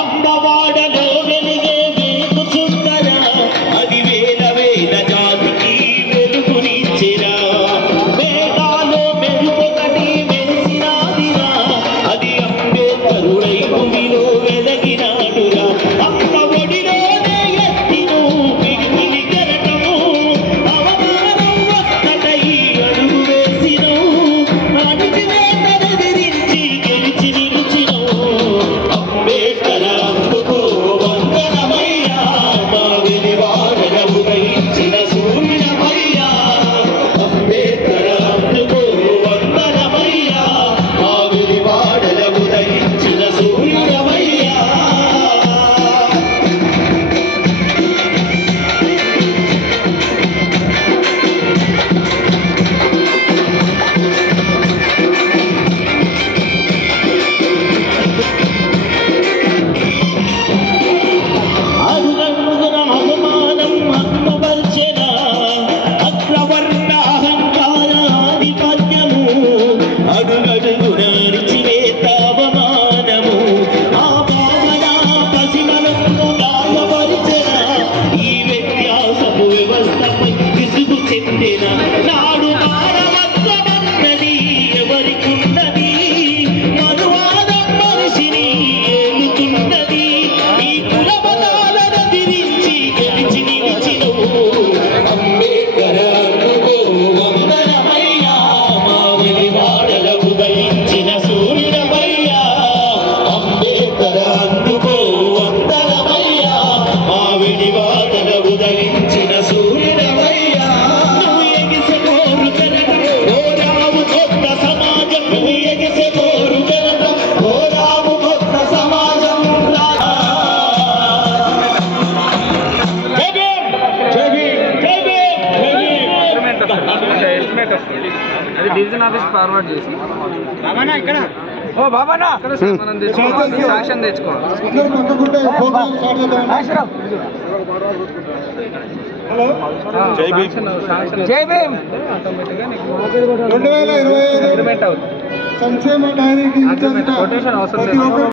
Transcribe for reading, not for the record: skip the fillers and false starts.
అమ్మవాడలో వెలిగే వెలుగు చుక్కర అది వేల వేల జాతికి వెలుగునిచ్చిరా వేదాలో మెరుపొకటి మెరిసినాదిరా అది అంబేద్కరుడై భూమిలో వెలగినాడురా అమ్మ ఒడిలోనే ఎత్తిను పిగిలి కెరటము అవమానం వస్తటై అడుగు వేసిను అడిగినే తనదిరించి గెలిచి నిలిచిను అంబేద్కర అందుకు వందనమయ్యా మా వెలివాడల ఉదయించిన సూర్యుడమయ్యా అంబేద్కర అందుకు వందనమయ్యా మా వెలివాడల ఉదయించిన సూర్యుడమయ్యా అరుగన్నుగుణ అవమానం అమ్మవర్చెన అగ్రవర్ణ అహంకారాధిపత్యము అడుగడుగున అణిచివేత అవమానము ఆ భావన పసిమనము గాయపరిచెన ఈ వ్యత్యాసపు వ్యవస్థపై విసుగు చెందిన నాడు మానవత్వమన్నది ఎవరికున్నది మనువాదం మనిషిని ఏలుతున్నది ఈ కులమతాలను తిరించి గెలిచి నిలిచినవు అంబేద్కర అందుకు వందనమయ్యా మా వెలివాడల ఉదయించిన సూర్యుడమయ్యా అంబేద్కర అందుకు వందనమయ్యా మా వెలివాడల ఉదయించిన సూర్యుడమయ్యా నువ్వు ఎగిసే కోరు జనత ఓరావు కొత్త సమాజం నువ్వు ఎగిసే కోరు జనత ఓరావు కొత్త సమాజం అది డివిజన్ ఆఫీస్ ఫార్వర్డ్ చేసి ఓ బాబానా మనం తెచ్చుకోవాలి సాక్ష్యం తెచ్చుకోవాలి జై భీమ్ 2025 సంక్షేమ డైరీకి కొటేషన్ అవసరం లేదు.